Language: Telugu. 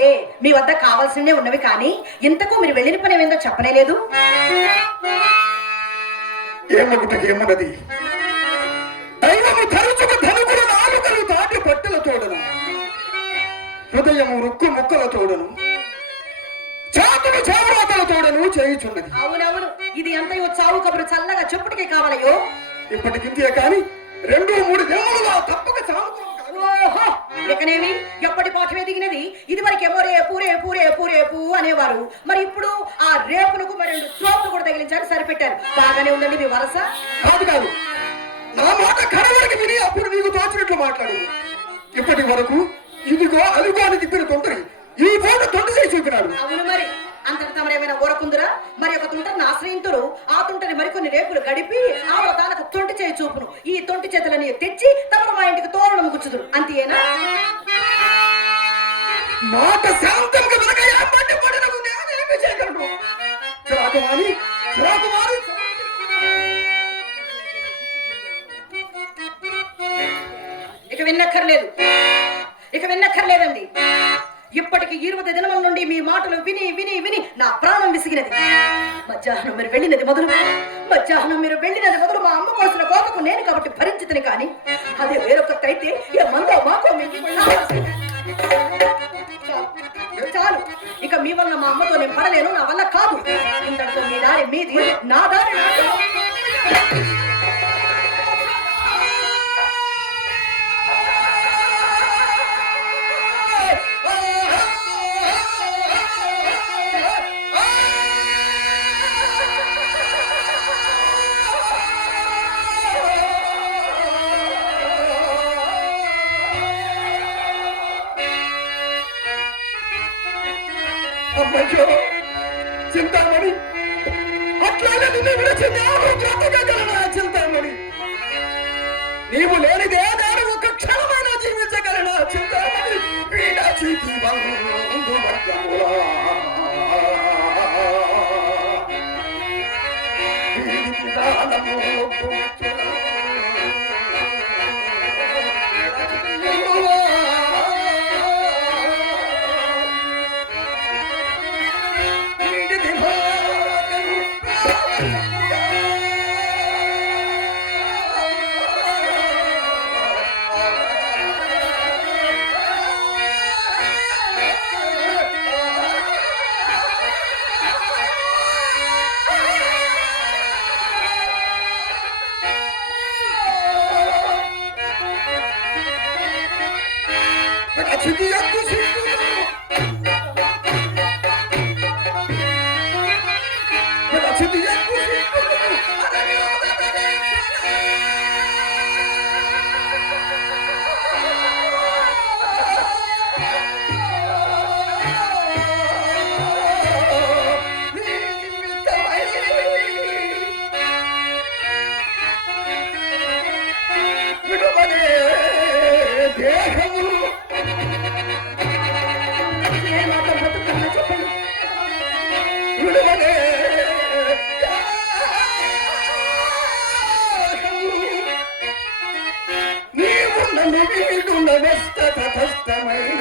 అవునులే మీ వద్ద కావాల్సినవి ఉన్నవి కానీ ఇంతకు మీరు వెళ్ళిన పని ఏమేందో చెప్పనేలేదు ఏమన్నది? దైవము తరచుకు ధనుకుడు నాలుకలు దాటి పట్టెల తోడను. హృదయము రుక్కు ముక్కల తోడను. చాతుడు చావరాతల తోడను చేయుచున్నది. అవునవును. ఇది ఎంతయో చావు కబురు చల్లగా చెప్పుటికే కావాలయో. ఇప్పటికింతే కాని రెండు మూడు దెమ్మలుగా తప్పక చావుకోక ఓహో! ఇకనేమి? ఎప్పటి పాఠమే దిగినది? ఇది వరకు ఏమో రేపు రేపు రేపు రేపు అనేవారు. మరి ఇప్పుడు ఆ రేపులకు మరి రెండు త్రోపులు కూడా తగిలించారు సరిపెట్టారు. బాగానే ఉందండి మీ వరస. కాదు కాదు. నా మాట కడవరకు విని అప్పుడు నీకు తోచినట్లు మాట్లాడు. ఇప్పటి వరకు ఇదిగో అలుగో అని తిప్పిన తొంటరి ఈ పూట తొండి చేసి చూపినాడు తమరేమైనా ఊరకుందురా? మరి ఒక తుంటరిని ఆశ్రయింతురు ఆ తుంటని మరికొన్ని రేపులు గడిపి ఆ దానికి తొంటి చేయి చూపును. ఈ తొంటి చేతులని తెచ్చి తమరు మా ఇంటికి తోరణం గుచ్చుదురు. అంతేనా? మాట శాంతంగా ఇక విన్నక్కర్లేదు. ఇక విన్నక్కర్లేదండి. ఇప్పటికి ఇరవై దినముల నుండి మీ మాటలు విని విని విని నా ప్రాణం విసిగినది. మధ్యాహ్నం మీరు వెళ్ళినది మొదలు మధ్యాహ్నం మీరు వెళ్ళినది మొదలు మా అమ్మ కోసిన కోపకు నేను కాబట్టి భరించితిని కానీ అదే వేరొకటి అయితే ఏ మందో మాకో చాలు. చాలు. ఇక మీ వల్ల మా అమ్మతో నేను పడలేను నా వల్ల కాదు. ఇంతటితో మీ దారి మీది నా దారి నాది. అమ్మయ్యో చింతామణి అట్లానే నిన్ను విడిచింది నేను బ్రతకగలనా చింతామణి నీవు లేనిదే నేను ఒక క్షణమైన జీవించగలనా చింతామణి విడచి దివంగు వర్గములా. কিছুদিন একটু ಕಷ್ಟಮಯ